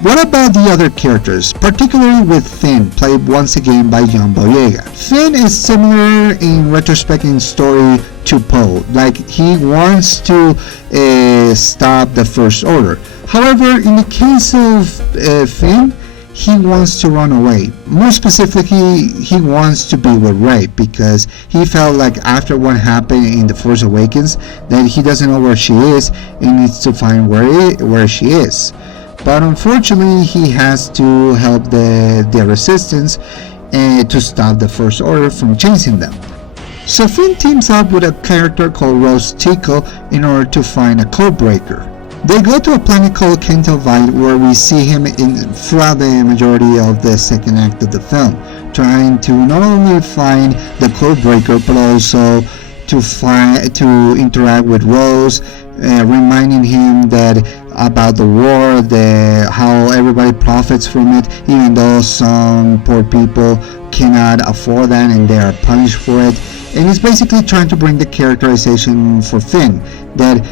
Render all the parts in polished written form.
What about the other characters, particularly with Finn, played once again by John Boyega? Finn is similar in retrospect in story to Poe, like he wants to stop the First Order. However, in the case of Finn, he wants to run away. More specifically, he wants to be with Rey because he felt like after what happened in The Force Awakens that he doesn't know where she is and needs to find where she is. But unfortunately, he has to help the Resistance to stop the First Order from chasing them. So Finn teams up with a character called Rose Tico in order to find a codebreaker. They go to a planet called Canto Bight where we see him throughout the majority of the second act of the film, trying to not only find the codebreaker but also to interact with Rose, reminding him that about the war, how everybody profits from it, even though some poor people cannot afford that and they are punished for it. And it's basically trying to bring the characterization for Finn that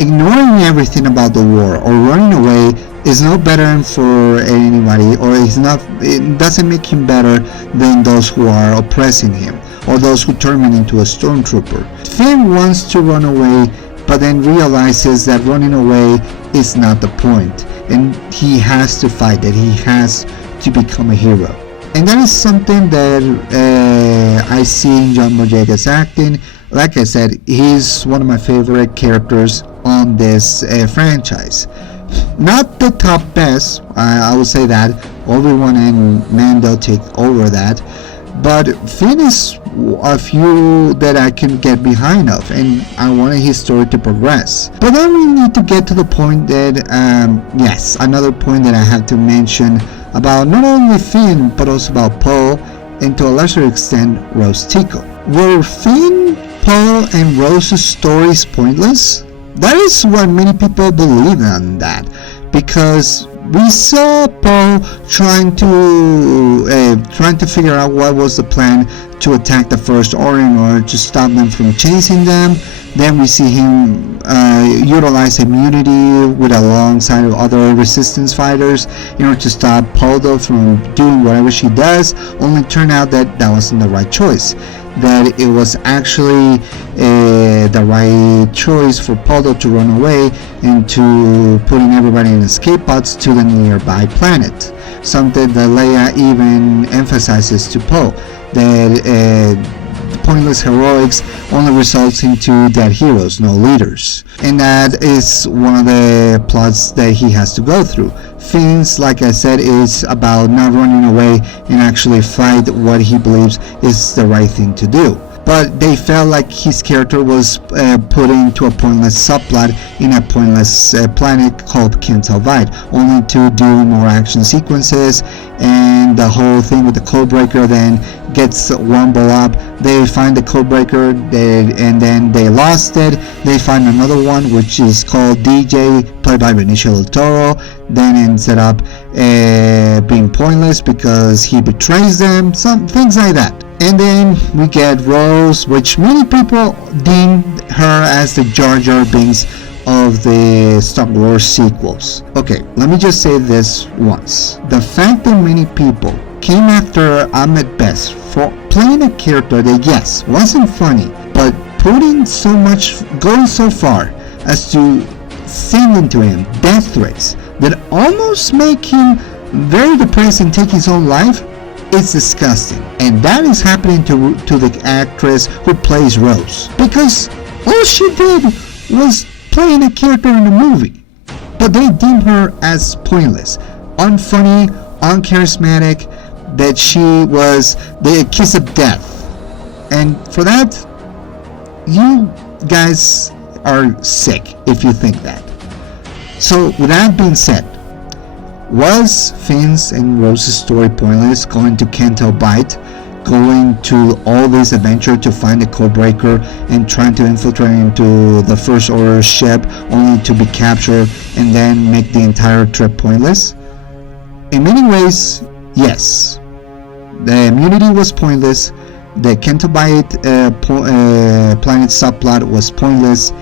ignoring everything about the war or running away is no better for anybody, or it doesn't make him better than those who are oppressing him or those who turn him into a stormtrooper. Finn wants to run away, but then realizes that running away is not the point, and he has to fight, that he has to become a hero. And that is something that I see in John Boyega's acting. Like I said, he's one of my favorite characters on this franchise. Not the top best, I would say that. Obi-Wan and Mando take over that. But Finn is a few that I can get behind of, and I wanted his story to progress. But then we need to get to the point that, yes, another point that I have to mention about not only Finn, but also about Poe, and to a lesser extent, Rose Tico. Were Finn, Poe, and Rose's stories pointless? That is what many people believe in that, because we saw Poe trying to figure out what was the plan to attack the First Order in order to stop them from chasing them. Then we see him utilize immunity with alongside of other resistance fighters in order to stop Poldo from doing whatever she does. Only turned out that that wasn't the right choice. That it was actually the right choice for Poldo to run away and to putting everybody in escape pods to the nearby planet. Something that Leia even emphasizes to Poe, that pointless heroics only results into dead heroes, no leaders. And that is one of the plots that he has to go through. Finn's, like I said, is about not running away and actually fight what he believes is the right thing to do. But they felt like his character was put into a pointless subplot in a pointless planet called Canto Bight, only to do more action sequences, and the whole thing with the codebreaker then gets wumbled up. They find the codebreaker and then they lost it. They find another one which is called DJ, played by Benicio del Toro, then ends up being pointless because he betrays them, some things like that. And then we get Rose, which many people deem her as the Jar Jar Binks of the Star Wars sequels. Okay, let me just say this once. The fact that many people came after Ahmed Best for playing a character that, yes, wasn't funny, but going so far as to sending to him death threats that almost make him very depressed and take his own life, it's disgusting. And that is happening to the actress who plays Rose, because all she did was playing a character in a movie, but they deem her as pointless, unfunny, uncharismatic, that she was the kiss of death. And for that, you guys are sick if you think that. So with that being said, was Finn's and Rose's story pointless, going to Canto Bight, going to all this adventure to find the codebreaker and trying to infiltrate into the First Order ship only to be captured and then make the entire trip pointless? In many ways, yes. The immunity was pointless, the Canto Bight planet subplot was pointless,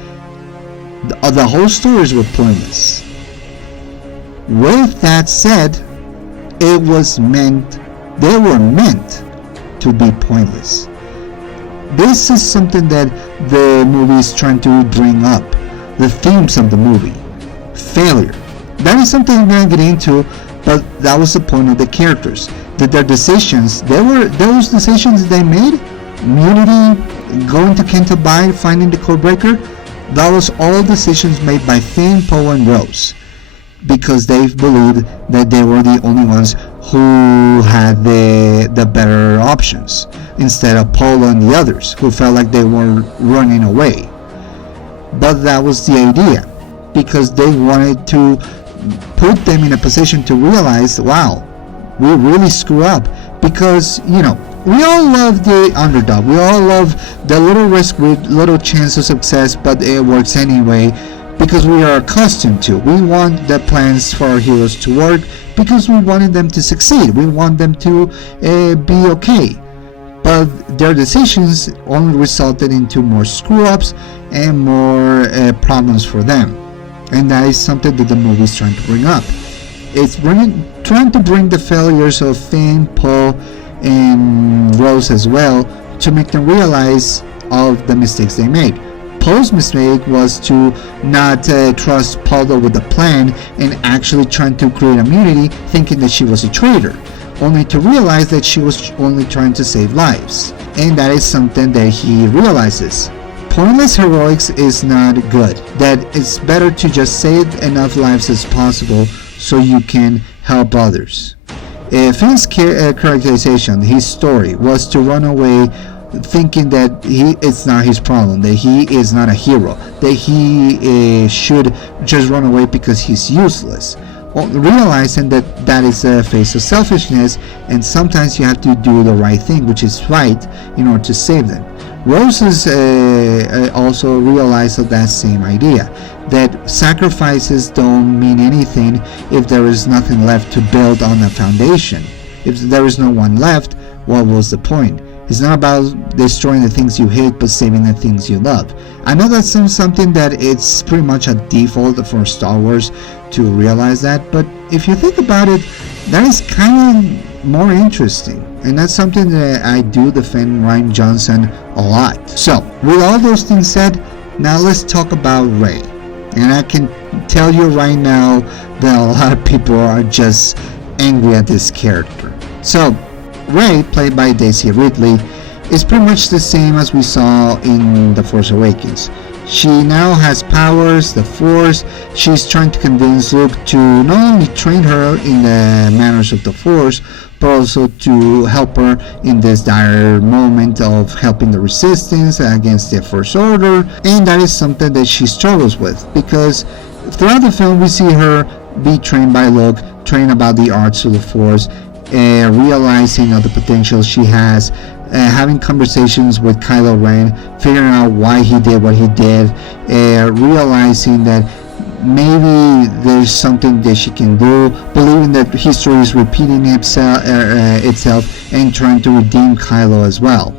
the whole stories were pointless. With that said, they were meant to be pointless. This is something that the movie is trying to bring up. The themes of the movie. Failure. That is something I'm going to get into, but that was the point of the characters. That their decisions, those decisions they made, immunity, going to Canterbury, finding the codebreaker, that was all decisions made by Finn, Poe, and Rose. Because they believed that they were the only ones who had the better options, instead of Paul and the others, who felt like they were running away. But that was the idea, because they wanted to put them in a position to realize, wow, we really screw up. Because, we all love the underdog. We all love the little risk with little chance of success, but it works anyway, because we are accustomed to. We want the plans for our heroes to work because we wanted them to succeed. We want them to be okay. But their decisions only resulted into more screw-ups and more problems for them. And that is something that the movie is trying to bring up. It's trying to bring the failures of Finn, Poe, and Rose as well, to make them realize of the mistakes they made. Poe's mistake was to not trust Paulo with the plan and actually trying to create immunity, thinking that she was a traitor, only to realize that she was only trying to save lives. And that is something that he realizes. Pointless heroics is not good. That it's better to just save enough lives as possible so you can help others. Finn's characterization, his story, was to run away thinking that it's not his problem, that he is not a hero, that he should just run away because he's useless, realizing that that is a face of selfishness, and sometimes you have to do the right thing, which is right, in order to save them. Roses also realized that same idea, that sacrifices don't mean anything if there is nothing left to build on a foundation. If there is no one left, what was the point? It's not about destroying the things you hate, but saving the things you love. I know that's something that it's pretty much a default for Star Wars to realize that, but if you think about it, that is kind of more interesting. And that's something that I do defend Rian Johnson a lot. So, with all those things said, now let's talk about Rey. And I can tell you right now that a lot of people are just angry at this character. So, Rey, played by Daisy Ridley, is pretty much the same as we saw in The Force Awakens. She now has powers, the Force. She's trying to convince Luke to not only train her in the manners of the Force, but also to help her in this dire moment of helping the Resistance against the First Order. And that is something that she struggles with, because throughout the film we see her be trained by Luke, train about the arts of the Force, realizing of the potential she has, having conversations with Kylo Ren, figuring out why he did what he did, realizing that maybe there's something that she can do, believing that history is repeating itself, and trying to redeem Kylo as well.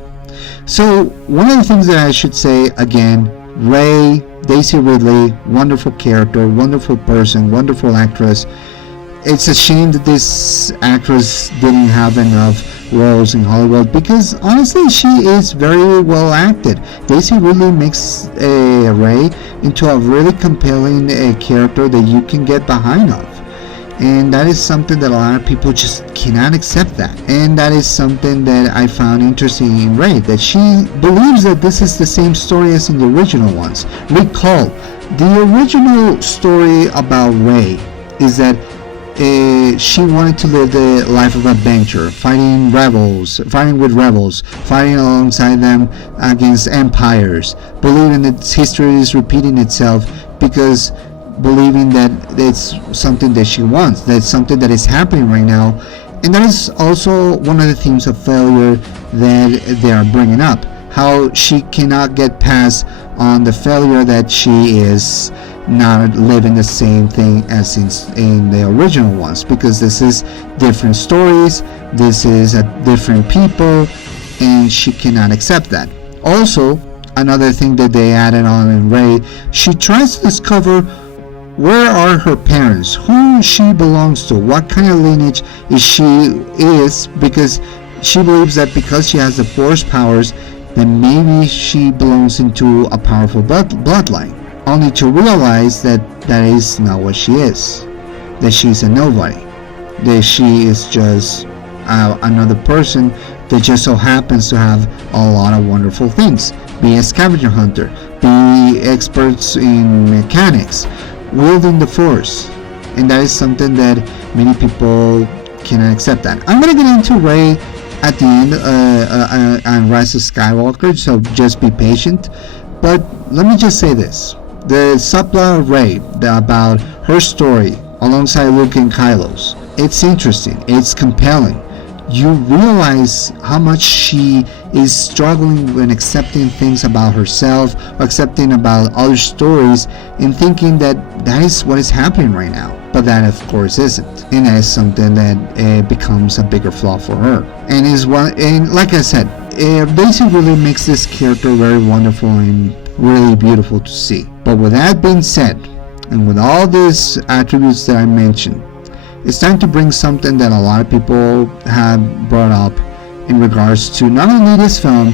So one of the things that I should say again, Rey, Daisy Ridley, wonderful character, wonderful person, wonderful actress. It's a shame that this actress didn't have enough roles in Hollywood, because honestly she is very well acted. Daisy really makes Rey into a really compelling character that you can get behind of. And that is something that a lot of people just cannot accept that. And that is something that I found interesting in Rey, that she believes that this is the same story as in the original ones. Recall, the original story about Rey is that she wanted to live the life of adventure, fighting with rebels, fighting alongside them against empires, believing that history is repeating itself, because believing that it's something that she wants, that's something that is happening right now. And that is also one of the themes of failure that they are bringing up, how she cannot get past on the failure that she is not living the same thing as in the original ones, because this is different stories, this is a different people, and she cannot accept that. Also, another thing that they added on in Rey, she tries to discover Where are her parents? Who she belongs to? What kind of lineage is because she believes that because she has the Force powers, then maybe she belongs into a powerful bloodline. Only to realize that that is not what she is. That she's a nobody. That she is just another person that just so happens to have a lot of wonderful things. Be a scavenger hunter. Be experts in mechanics. Wielding the Force. And that is something that many people cannot accept that. I'm going to get into Rey at the end on Rise of Skywalker, so just be patient. But let me just say this. The subplot of Rey about her story alongside Luke and Kylo's, it's interesting, it's compelling. You realize how much she is struggling when accepting things about herself, accepting about other stories, and thinking that that is what is happening right now. But that of course isn't, and that is something that becomes a bigger flaw for her. And like I said, Daisy really makes this character very wonderful and really beautiful to see. But with that being said, and with all these attributes that I mentioned, it's time to bring something that a lot of people have brought up in regards to not only this film,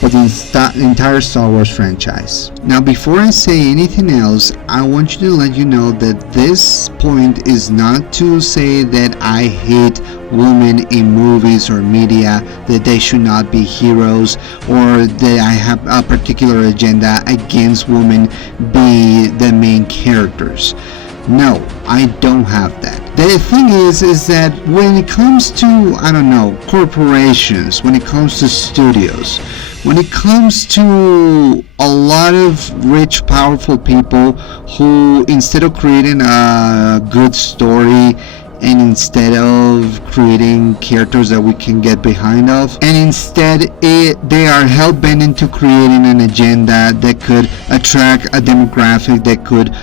but the entire Star Wars franchise. Now, before I say anything else, I want you to let you know that this point is not to say that I hate women in movies or media, that they should not be heroes, or that I have a particular agenda against women be the main characters. No, I don't have that. The thing is that when it comes to, corporations, when it comes to studios, when it comes to a lot of rich, powerful people who, instead of creating a good story, and instead of creating characters that we can get behind of, and instead they are hell-bent into creating an agenda that could attract a demographic that could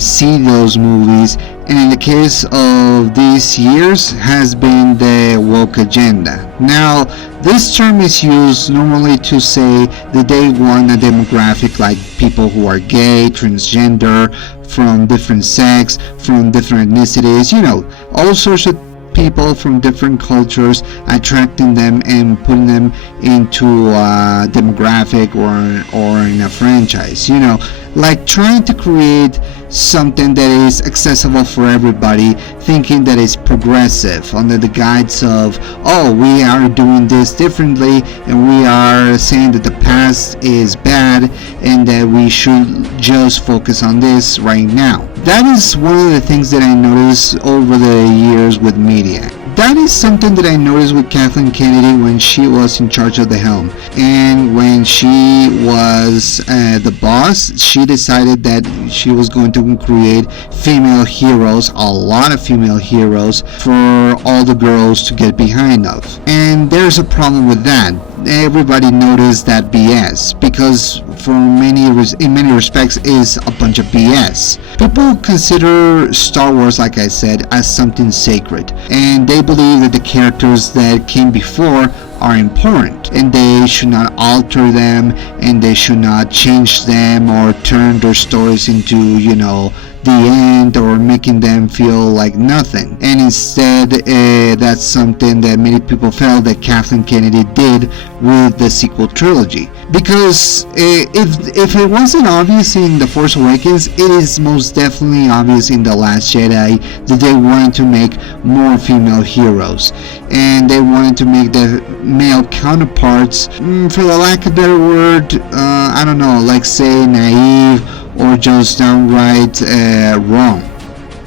see those movies, and in the case of these years has been the woke agenda. Now, this term is used normally to say that they want a demographic like people who are gay, transgender, from different sex, from different ethnicities, all sorts of people from different cultures, attracting them and putting them into a demographic or in a franchise, like trying to create something that is accessible for everybody, thinking that it's progressive under the guise of, oh, we are doing this differently and we are saying that the past is bad and that we should just focus on this right now. That is one of the things that I noticed over the years with media. That is something that I noticed with Kathleen Kennedy when she was in charge of the helm. And when she was the boss, she decided that she was going to create female heroes, a lot of female heroes, for all the girls to get behind of. And there's a problem with that. Everybody noticed that BS, because in many respects is a bunch of BS. People consider Star Wars, like I said, as something sacred, and they believe that the characters that came before are important and they should not alter them and they should not change them or turn their stories into the end or making them feel like nothing. And instead that's something that many people felt that Kathleen Kennedy did with the sequel trilogy, because if it wasn't obvious in The Force Awakens, it is most definitely obvious in The Last Jedi that they wanted to make more female heroes and they wanted to make the male counterparts, for the lack of a better word, like say naive or just downright wrong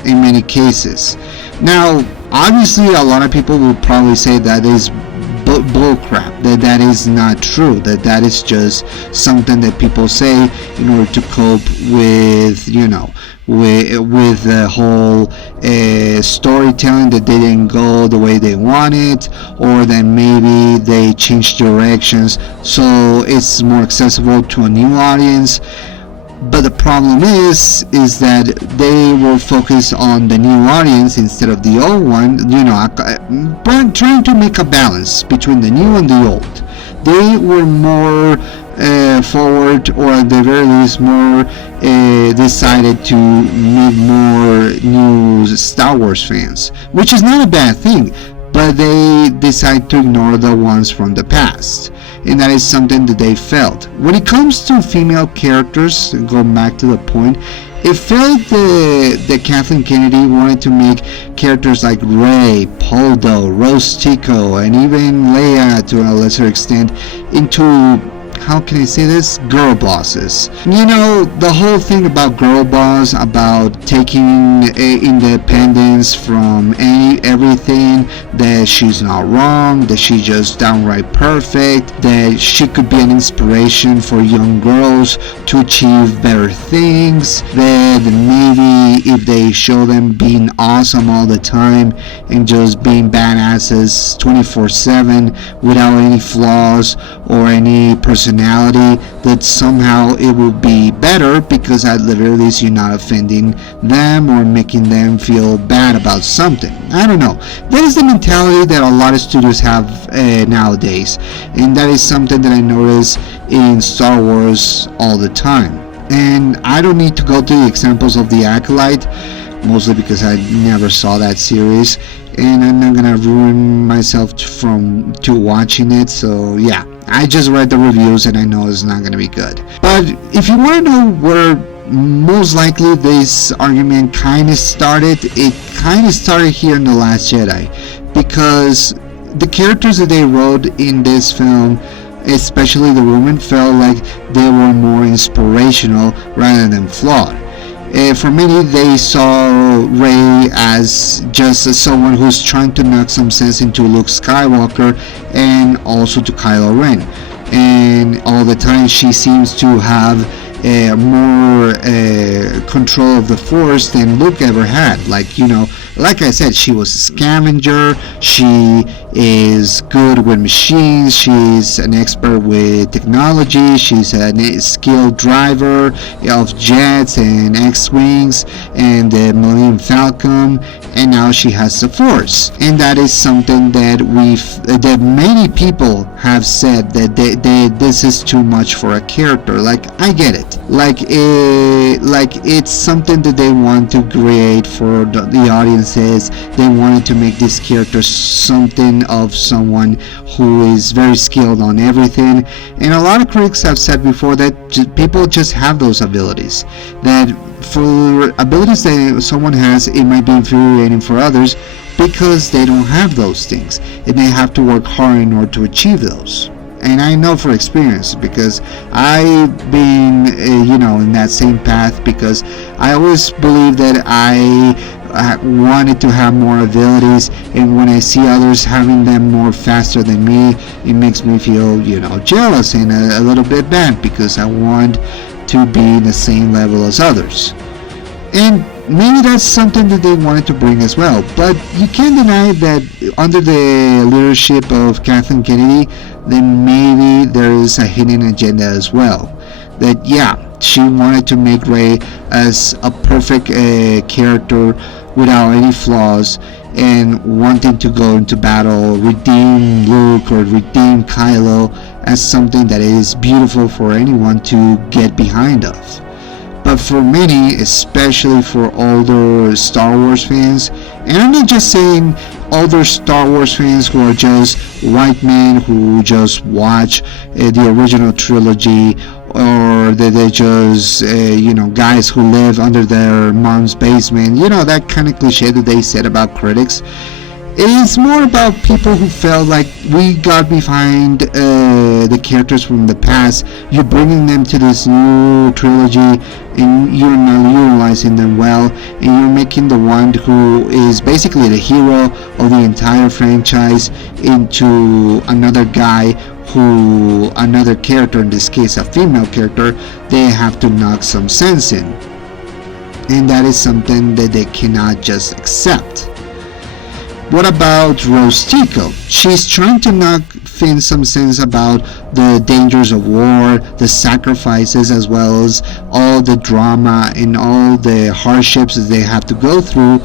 in many cases. Now, obviously a lot of people will probably say that is bullcrap, that is not true, that is just something that people say in order to cope with with the whole storytelling that didn't go the way they wanted, or that maybe they changed directions so it's more accessible to a new audience. But the problem is that they will focus on the new audience instead of the old one, trying to make a balance between the new and the old. They were more forward, or at the very least more decided to meet more new Star Wars fans, which is not a bad thing, but they decide to ignore the ones from the past, and that is something that they felt. When it comes to female characters, going back to the point, it felt that Kathleen Kennedy wanted to make characters like Rey, Poldo, Rose Tico, and even Leia to a lesser extent into, how can I say this, girl bosses. You know, the whole thing about girl boss, about taking independence from everything, that she's not wrong, that she's just downright perfect, that she could be an inspiration for young girls to achieve better things, that maybe if they show them being awesome all the time and just being badasses 24/7 without any flaws or any personality, that somehow it will be better because at the very least you're not offending them or making them feel bad about something. I don't know. That is the mentality that a lot of studios have nowadays, and that is something that I notice in Star Wars all the time. And I don't need to go to the examples of The Acolyte, mostly because I never saw that series, and I'm not gonna ruin myself from watching it. So yeah, I just read the reviews and I know it's not gonna be good. But if you want to know where most likely this argument kind of started, it kind of started here in The Last Jedi, because the characters that they wrote in this film, especially the women, felt like they were more inspirational rather than flawed. For many, they saw Rey as just someone who's trying to knock some sense into Luke Skywalker and also to Kylo Ren. And all the time she seems to have more control of the Force than Luke ever had. Like, you know, like I said, she was a scavenger, she is good with machines, she's an expert with technology, she's a skilled driver of jets and X-Wings and the Millennium Falcon, and now she has the Force. And that is something that that many people have said that this is too much for a character. Like, I get it. Like it's something that they want to create for the audiences. They wanted to make this character something of someone who is very skilled on everything. And a lot of critics have said before that people just have those abilities. That for abilities that someone has, it might be infuriating for others because they don't have those things and they have to work hard in order to achieve those. And I know for experience, because I've been in that same path, because I always believed that I wanted to have more abilities, and when I see others having them more faster than me, it makes me feel jealous and a little bit bad, because I want to be in the same level as others. And maybe that's something that they wanted to bring as well. But you can't deny that under the leadership of Kathleen Kennedy, then maybe there is a hidden agenda as well. That she wanted to make Rey as a perfect character without any flaws, and wanting to go into battle, redeem Luke or redeem Kylo as something that is beautiful for anyone to get behind of. But for many, especially for older Star Wars fans, and I'm not just saying older Star Wars fans who are just white men who just watch the original trilogy, or that they're just guys who live under their mom's basement, that kind of cliche that they said about critics. It's more about people who felt like we got behind the characters from the past. You're bringing them to this new trilogy and you're not utilizing them well, and you're making the one who is basically the hero of the entire franchise into another guy who, another character, in this case a female character, they have to knock some sense in. And that is something that they cannot just accept. What about Rose Tico? She's trying to knock in some sense about the dangers of war, the sacrifices, as well as all the drama and all the hardships that they have to go through.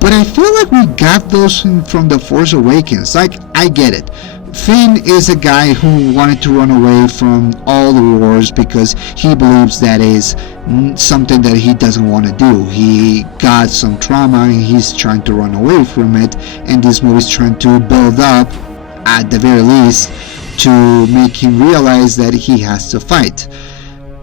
But I feel like we got those from The Force Awakens. Like, I get it. Finn is a guy who wanted to run away from all the wars because he believes that is something that he doesn't want to do. He got some trauma and he's trying to run away from it, and this movie is trying to build up, at the very least, to make him realize that he has to fight.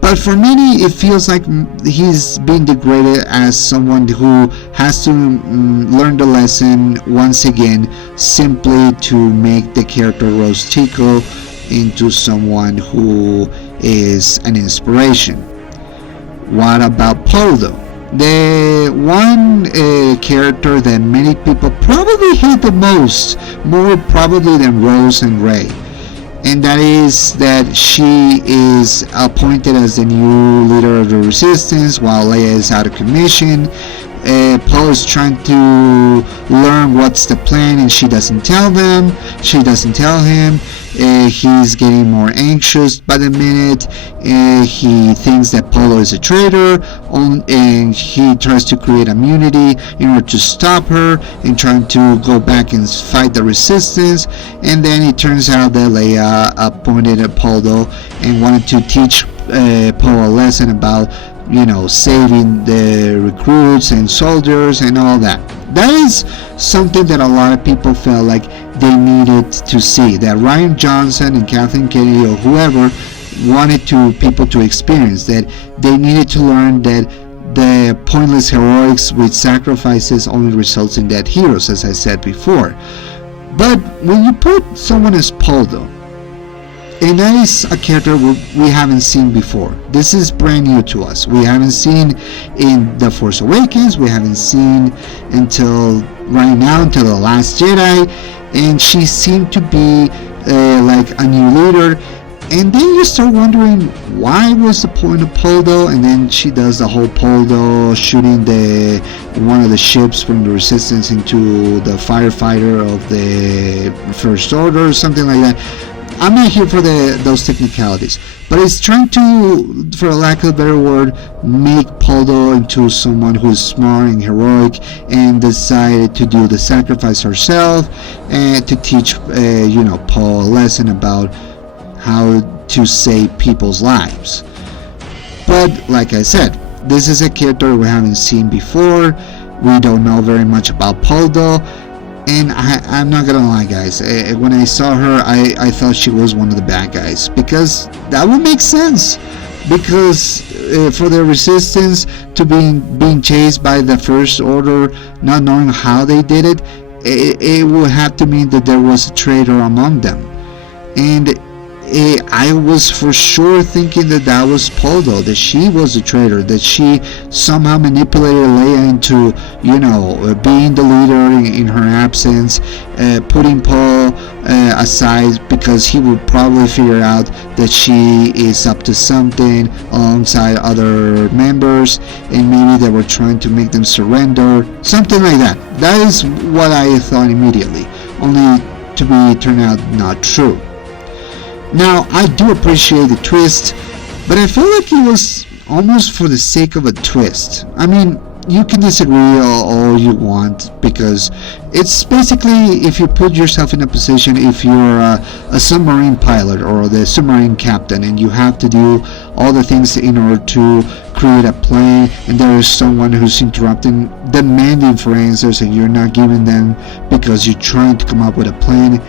But for many, it feels like he's being degraded as someone who has to learn the lesson once again, simply to make the character Rose Tico into someone who is an inspiration. What about Poe though? The one character that many people probably hate the most, more probably than Rose and Rey, and that is that she is appointed as the new leader of the Resistance while Leia is out of commission. Poe is trying to learn what's the plan and she doesn't tell them. She doesn't tell him. He's getting more anxious by the minute. He thinks that Polo is a traitor, and he tries to create immunity in order to stop her and trying to go back and fight the Resistance. And then it turns out that Leia appointed Polo and wanted to teach Poe a lesson about, saving the recruits and soldiers and all that. That is something that a lot of people felt like they needed to see, that Rian Johnson and Kathleen Kennedy or whoever wanted people to experience, that they needed to learn that the pointless heroics with sacrifices only results in dead heroes, as I said before. But when you put someone as Paul though, and that is a character we haven't seen before. This is brand new to us. We haven't seen in The Force Awakens. We haven't seen until right now, until The Last Jedi. And she seemed to be like a new leader. And then you start wondering, why was the point of Poldo? And then she does the whole Poldo shooting one of the ships from the Resistance into the firefighter of the First Order or something like that. I'm not here for those technicalities, but it's trying to, for lack of a better word, make Poldo into someone who is smart and heroic and decided to do the sacrifice herself and to teach, Paul a lesson about how to save people's lives. But like I said, this is a character we haven't seen before. We don't know very much about Poldo. And I'm not gonna lie, guys, when I saw her, I thought she was one of the bad guys, because that would make sense, because for the Resistance to being chased by the First Order, not knowing how they did it, it would have to mean that there was a traitor among them. And I was for sure thinking that was Poldo, that she was a traitor, that she somehow manipulated Leia into, being the leader in her absence, putting Paul aside because he would probably figure out that she is up to something alongside other members, and maybe they were trying to make them surrender, something like that. That is what I thought immediately, only to be turned out not true. Now, I do appreciate the twist, but I feel like it was almost for the sake of a twist. I mean, you can disagree all you want, because it's basically, if you put yourself in a position, if you're a submarine pilot or the submarine captain, and you have to do all the things in order to create a plane, and there is someone who's interrupting, demanding for answers, and you're not giving them because you're trying to come up with a plan.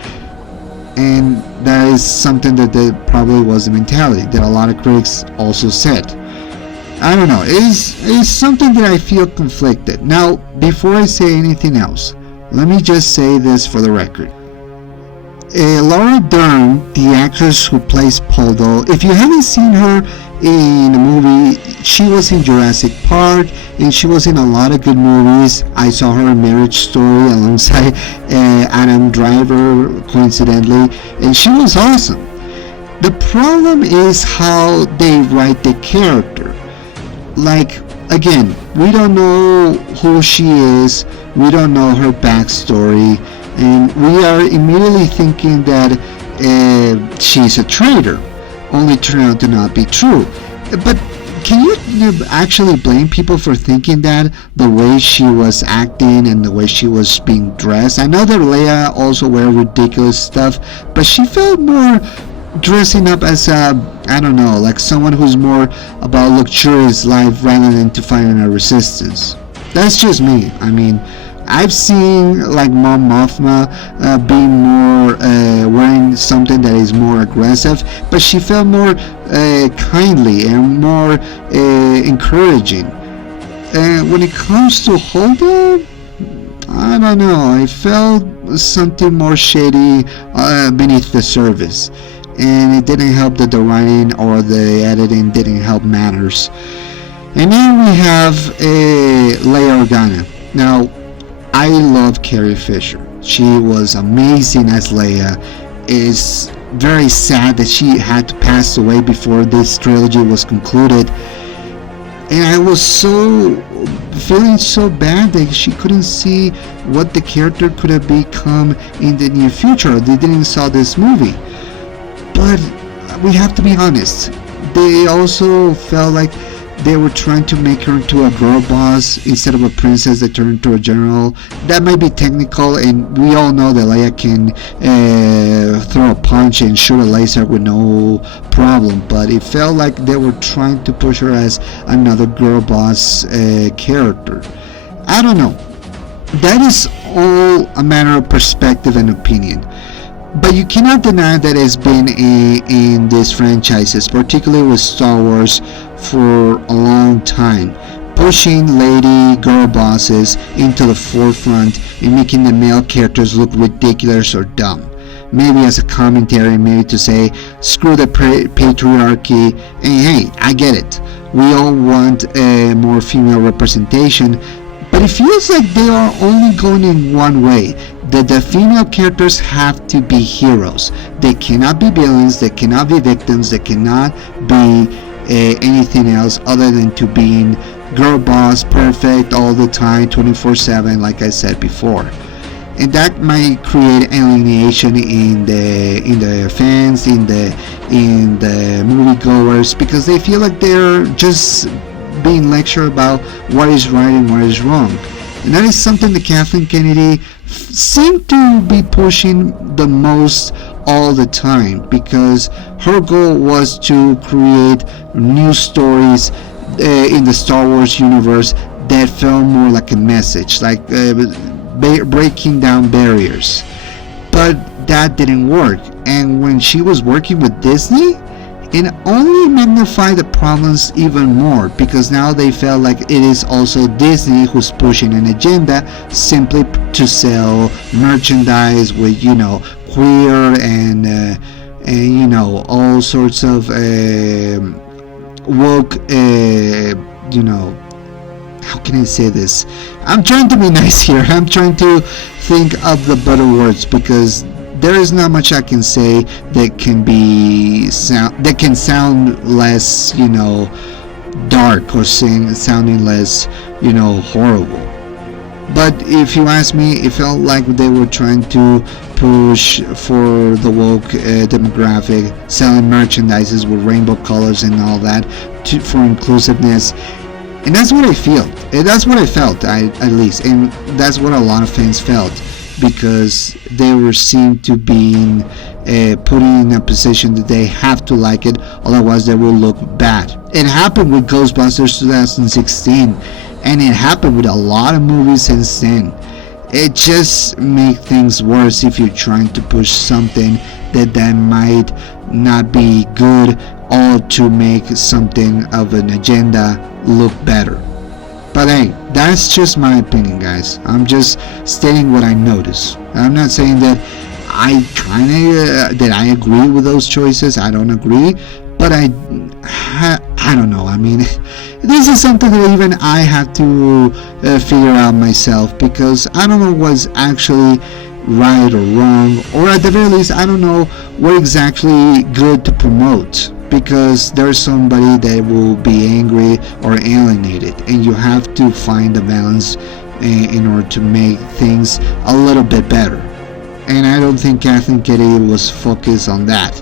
And that is something that probably was the mentality that a lot of critics also said. I don't know, it's something that I feel conflicted. Now, before I say anything else, let me just say this for the record. Laura Dern, the actress who plays Poldo, if you haven't seen her in a movie, she was in Jurassic Park, and she was in a lot of good movies. I saw her in Marriage Story alongside Adam Driver, coincidentally, and she was awesome. The problem is how they write the character. Like, again, we don't know who she is, we don't know her backstory, and we are immediately thinking that she's a traitor, only turned out to not be true. But can you actually blame people for thinking that the way she was acting and the way she was being dressed? I know that Leia also wear ridiculous stuff, but she felt more dressing up as I don't know, like someone who's more about luxurious life rather than to fighting a resistance. That's just me. I mean, I've seen like Mom Mothma being more wearing something that is more aggressive, but she felt more kindly and more encouraging. And when it comes to Holdo, I don't know. I felt something more shady beneath the surface, and it didn't help that the writing or the editing didn't help matters. And then we have Leia Organa. Now, I love Carrie Fisher. She was amazing as Leia. It's very sad that she had to pass away before this trilogy was concluded. And I was feeling so bad that she couldn't see what the character could have become in the near future. They didn't saw this movie. But we have to be honest. They also felt like they were trying to make her into a girl boss instead of a princess that turned into a general. That might be technical, and we all know that Leia can throw a punch and shoot a laser with no problem, but it felt like they were trying to push her as another girl boss character. I don't know. That is all a matter of perspective and opinion. But you cannot deny that it's been in these franchises, particularly with Star Wars, for a long time, pushing lady girl bosses into the forefront and making the male characters look ridiculous or dumb. Maybe as a commentary, maybe to say, screw the patriarchy, and hey, I get it. We all want more female representation, but it feels like they are only going in one way. That the female characters have to be heroes. They cannot be villains, they cannot be victims, they cannot be anything else other than to being girl boss, perfect all the time, 24/7, like I said before. And that might create alienation in the fans, in the moviegoers, because they feel like they're just being lectured about what is right and what is wrong. And that is something that Kathleen Kennedy seemed to be pushing the most all the time, because her goal was to create new stories in the Star Wars universe that felt more like a message, like breaking down barriers. But that didn't work, and when she was working with Disney, it only magnified the problems even more, because now they felt like it is also Disney who's pushing an agenda simply to sell merchandise with, you know, queer and you know, all sorts of woke, you know, how can I say this? I'm trying to be nice here. I'm trying to think of the better words, because there is not much I can say that can sound less, you know, dark, or sounding less, you know, horrible. But if you ask me, it felt like they were trying to push for the woke demographic, selling merchandises with rainbow colors and all that for inclusiveness. And that's what I feel. That's what I felt, at least, and that's what a lot of fans felt, because they were seen to be put in a position that they have to like it, otherwise they will look bad. It happened with Ghostbusters 2016, and it happened with a lot of movies since then. It just makes things worse if you're trying to push something that might not be good, all to make something of an agenda look better. But hey, that's just my opinion, guys. I'm just stating what I notice. I'm not saying that I that I agree with those choices. I don't agree, but I don't know. I mean, this is something that even I have to figure out myself, because I don't know what's actually right or wrong, or at the very least, I don't know what exactly good to promote, because there's somebody that will be angry or alienated, and you have to find a balance in order to make things a little bit better. And I don't think Kathleen Kennedy was focused on that,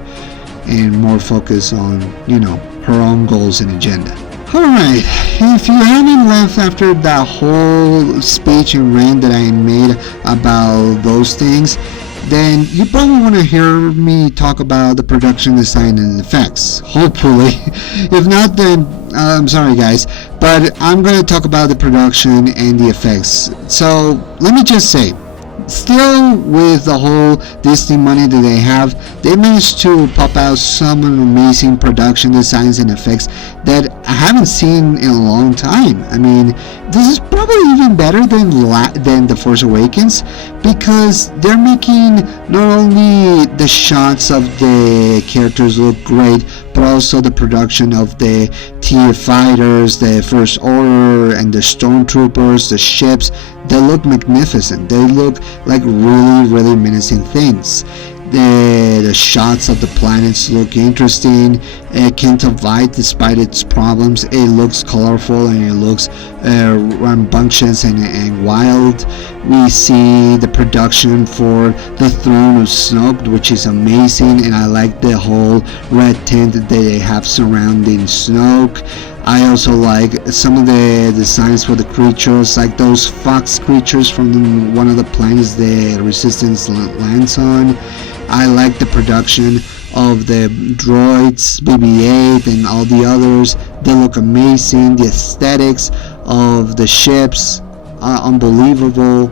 and more focused on, you know, her own goals and agenda. Alright, if you haven't left after that whole speech and rant that I made about those things, then you probably want to hear me talk about the production design and effects. Hopefully. If not, then I'm sorry guys, but I'm going to talk about the production and the effects. So let me just say, still with the whole Disney money that they have, they managed to pop out some amazing production designs and effects that I haven't seen in a long time. I mean, this is probably even better than The Force Awakens, because they're making not only the shots of the characters look great, but also the production of the TIE fighters, the First Order, and the stormtroopers, the ships. They look magnificent. They look like really menacing things. The shots of the planets look interesting. Can't avoid despite its problems. It looks colorful and it looks rambunctious and wild. We see the production for the Throne of Snoke, which is amazing, and I like the whole red tint that they have surrounding Snoke. I also like some of the designs for the creatures, like those fox creatures from one of the planets the Resistance lands on. I like the production of the droids, BB-8 and all the others. They look amazing. The aesthetics of the ships are unbelievable.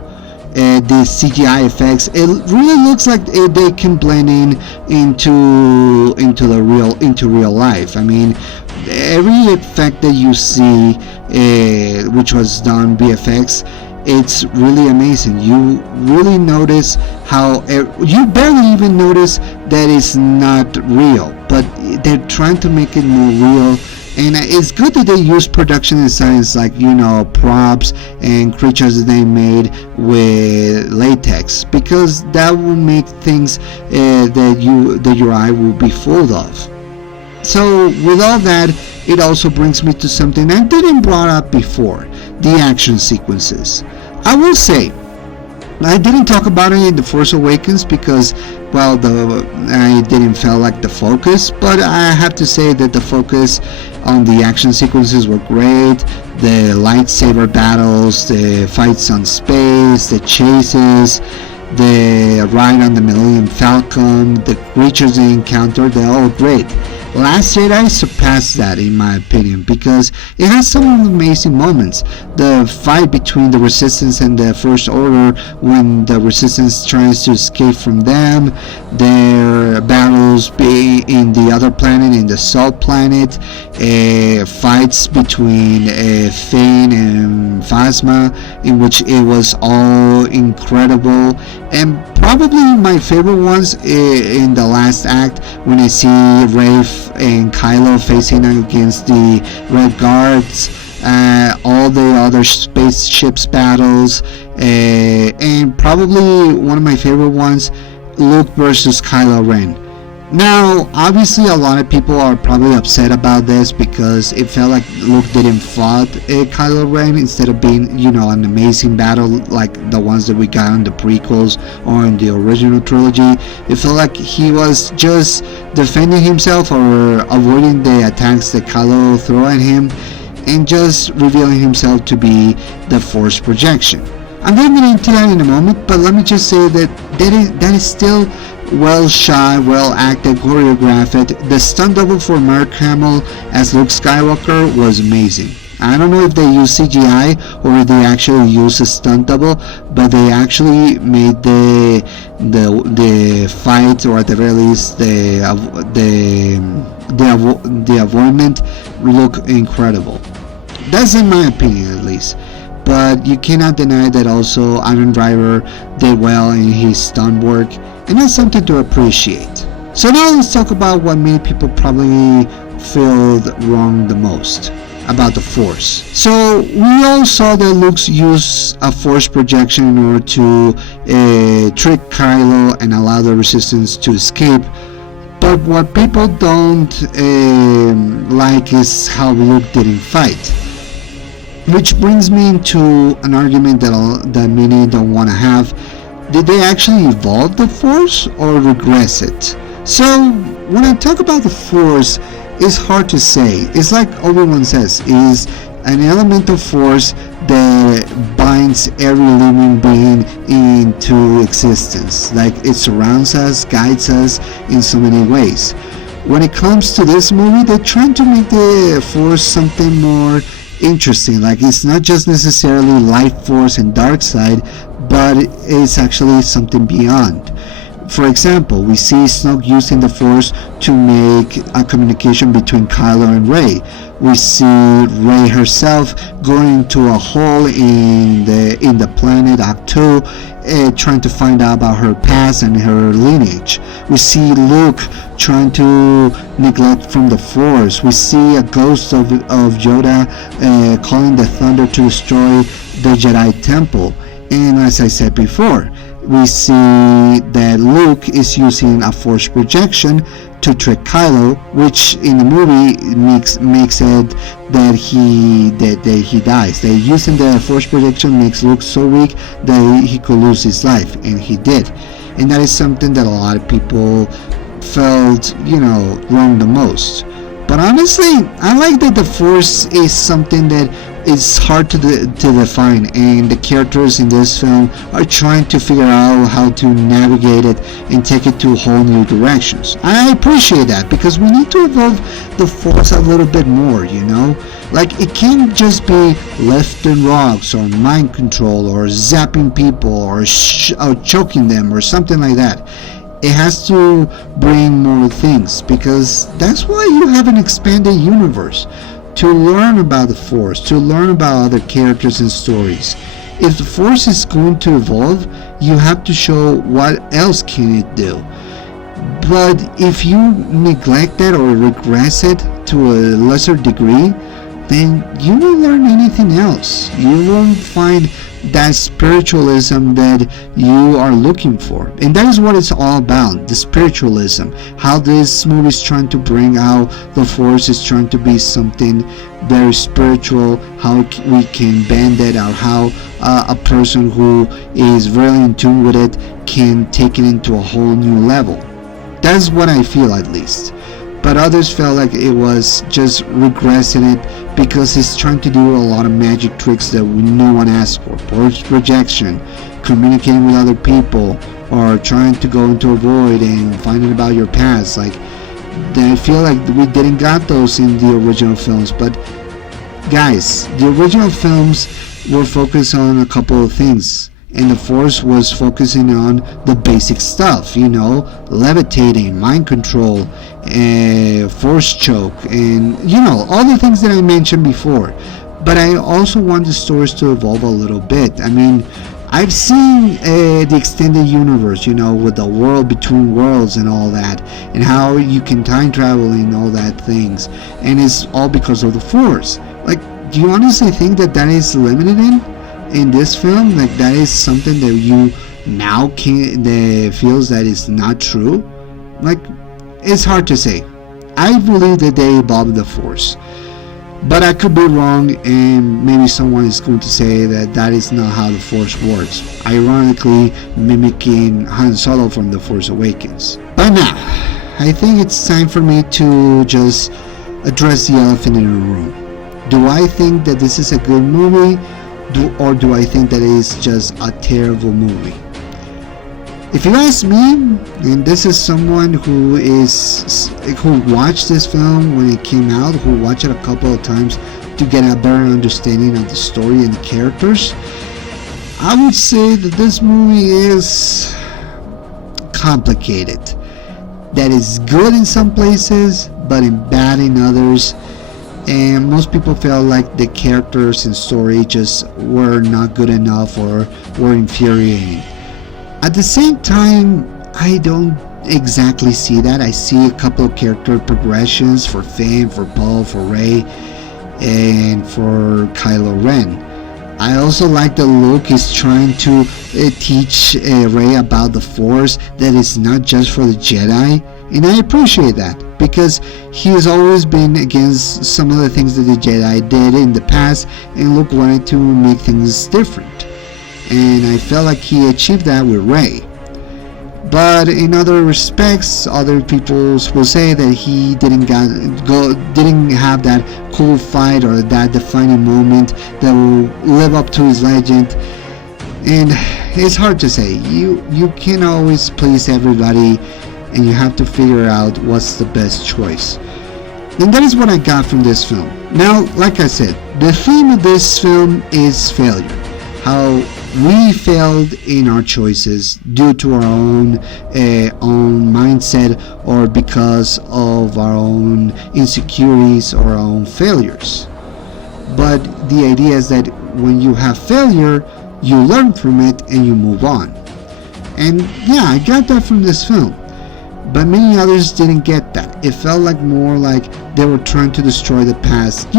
The CGI effects, it really looks like they can blend into real life. I mean, every effect that you see, which was done VFX, it's really amazing. You really notice how you barely even notice that it's not real, but they're trying to make it more real. And it's good that they use production designs like, props and creatures that they made with latex, because that will make things that your eye will be fooled of. So with all that, it also brings me to something I didn't brought up before: the action sequences. I will say, I didn't talk about it in The Force Awakens because, well, I didn't feel like the focus, but I have to say that the focus on the action sequences were great. The lightsaber battles, the fights on space, the chases, the ride on the Millennium Falcon, the creatures they encountered, they're all great. Last Jedi surpassed that in my opinion, because it has some amazing moments. The fight between the Resistance and the First Order, when the Resistance tries to escape from them, their battles be in the other planet, in the Salt Planet, fights between Thane and Phasma, in which it was all incredible. And probably my favorite ones in the last act, when I see Rafe and Kylo facing against the Red Guards, all the other spaceships battles, and probably one of my favorite ones, Luke versus Kylo Ren. Now, obviously a lot of people are probably upset about this because it felt like Luke didn't fight Kylo Ren instead of being, an amazing battle like the ones that we got in the prequels or in the original trilogy. It felt like he was just defending himself or avoiding the attacks that Kylo threw at him, and just revealing himself to be the Force projection. I'm going to get into that in a moment, but let me just say that is still well shot, well acted, choreographed. The stunt double for Mark Hamill as Luke Skywalker was amazing. I don't know if they use CGI or if they actually use a stunt double, but they actually made the fight, or at the very least the avoidment, look incredible. That's in my opinion, at least. But you cannot deny that also Adam Driver did well in his stunt work, and that's something to appreciate. So now let's talk about what many people probably feel wrong the most about the Force. So we all saw that Luke used a Force projection in order to trick Kylo and allow the Resistance to escape. But what people don't like is how Luke didn't fight. Which brings me into an argument that many don't want to have. Did they actually evolve the Force or regress it? So when I talk about the Force, It's hard to say. It's like Obi-Wan says, is an elemental force that binds every living being into existence. Like it surrounds us, guides us in so many ways. When it comes to this movie, they're trying to make the force something more interesting. Like it's not just necessarily life force and dark side, but it's actually something beyond. For example, we see Snoke using the Force to make a communication between Kylo and Rey. We see Rey herself going into a hole in the planet Ahch-To, trying to find out about her past and her lineage. We see Luke trying to neglect from the Force. We see a ghost of Yoda calling the thunder to destroy the Jedi Temple. And as I said before, we see that Luke is using a force projection to trick Kylo, which in the movie makes it that he dies. That using the force projection makes Luke so weak that he could lose his life, and he did. And that is something that a lot of people felt, wrong the most. But honestly, I like that the Force is something that is hard to define, and the characters in this film are trying to figure out how to navigate it and take it to whole new directions. I appreciate that, because we need to evolve the Force a little bit more, Like, it can't just be lifting rocks or mind control or zapping people or choking them or something like that. It has to bring more things, because that's why you have an expanded universe, to learn about the Force, to learn about other characters and stories. If the Force is going to evolve, you have to show what else can it do. But if you neglect it or regress it to a lesser degree, then you won't learn anything else. You won't find that spiritualism that you are looking for. And that is what it's all about, the spiritualism. How this movie is trying to bring out the Force is trying to be something very spiritual, how we can bend it, or how a person who is really in tune with it can take it into a whole new level. That's what I feel, at least. But others felt like it was just regressing it, because it's trying to do a lot of magic tricks that no one asked for. Force projection, communicating with other people, or trying to go into a void and finding about your past. Like, I feel like we didn't got those in the original films. But guys, the original films were focused on a couple of things, and the Force was focusing on the basic stuff, levitating, mind control, force choke, and all the things that I mentioned before. But I also want the stories to evolve a little bit. I mean, I've seen the extended universe, with the world between worlds and all that, and how you can time travel and all that things, and it's all because of the Force. Like, do you honestly think that is limited in this film? Like, that is something that you now that feels that is not true? Like, it's hard to say. I believe that they evolved the Force, but I could be wrong, and maybe someone is going to say that is not how the Force works, ironically mimicking Han Solo from The Force Awakens. But now, I think it's time for me to just address the elephant in the room. Do I think that this is a good movie, or do I think that it is just a terrible movie? If you ask me, and this is someone who watched this film when it came out, who watched it a couple of times to get a better understanding of the story and the characters, I would say that this movie is complicated. That is good in some places, but bad in others. And most people felt like the characters and story just were not good enough or were infuriating. At the same time, I don't exactly see that. I see a couple of character progressions for Finn, for Poe, for Rey, and for Kylo Ren. I also like that Luke is trying to teach Rey about the Force, that it's not just for the Jedi, and I appreciate that, because he has always been against some of the things that the Jedi did in the past, and Luke wanted to make things different, and I felt like he achieved that with Rey. But in other respects, other people will say that he didn't have that cool fight or that defining moment that will live up to his legend. And it's hard to say. You can't always please everybody, and you have to figure out what's the best choice. And that is what I got from this film. Now, like I said, the theme of this film is failure. How we failed in our choices due to our own mindset, or because of our own insecurities or our own failures. But the idea is that when you have failure, you learn from it and you move on. And yeah, I got that from this film. But many others didn't get that. It felt like more like they were trying to destroy the past. What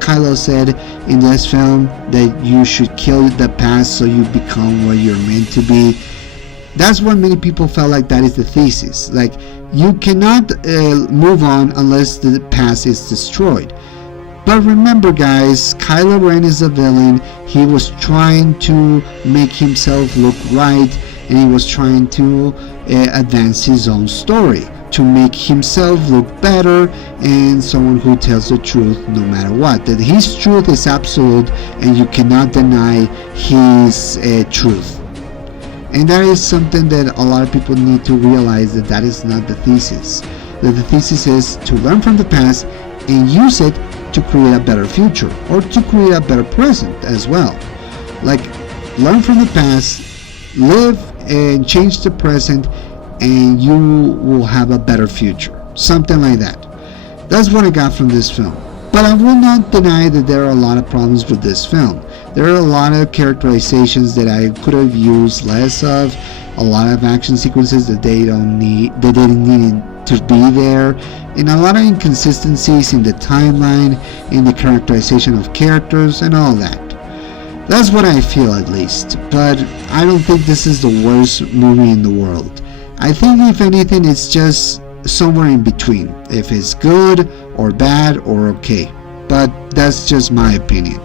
Kylo said in this film, that you should kill the past so you become what you're meant to be. That's what many people felt like that is the thesis. Like, you cannot move on unless the past is destroyed. But remember, guys, Kylo Ren is a villain. He was trying to make himself look right, and he was trying to advance his own story to make himself look better, and someone who tells the truth no matter what. That his truth is absolute, and you cannot deny his truth. And that is something that a lot of people need to realize, that is not the thesis. That the thesis is to learn from the past and use it to create a better future, or to create a better present as well. Like, learn from the past, live and change the present, and you will have a better future. Something like that. That's what I got from this film. But I will not deny that there are a lot of problems with this film. There are a lot of characterizations that I could have used less of, a lot of action sequences that they didn't need to be there, and a lot of inconsistencies in the timeline, in the characterization of characters, and all that. That's what I feel, at least. But I don't think this is the worst movie in the world. I think, if anything, it's just somewhere in between. If it's good or bad or okay. But that's just my opinion.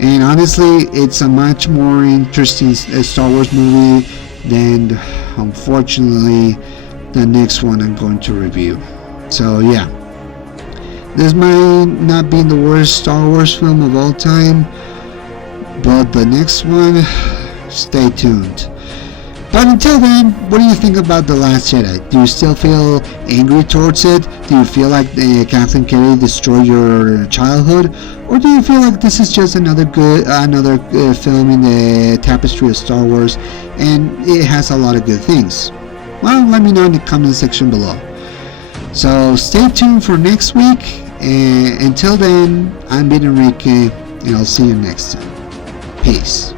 And honestly, it's a much more interesting Star Wars movie than, unfortunately, the next one I'm going to review. So yeah, this might not be the worst Star Wars film of all time, but the next one, stay tuned. But until then, what do you think about The Last Jedi? Do you still feel angry towards it? Do you feel like Kathleen Kennedy destroyed your childhood? Or do you feel like this is just another film in the tapestry of Star Wars, and it has a lot of good things? Well, let me know in the comment section below. So stay tuned for next week, and until then, I'm Enrique, and I'll see you next time. Peace.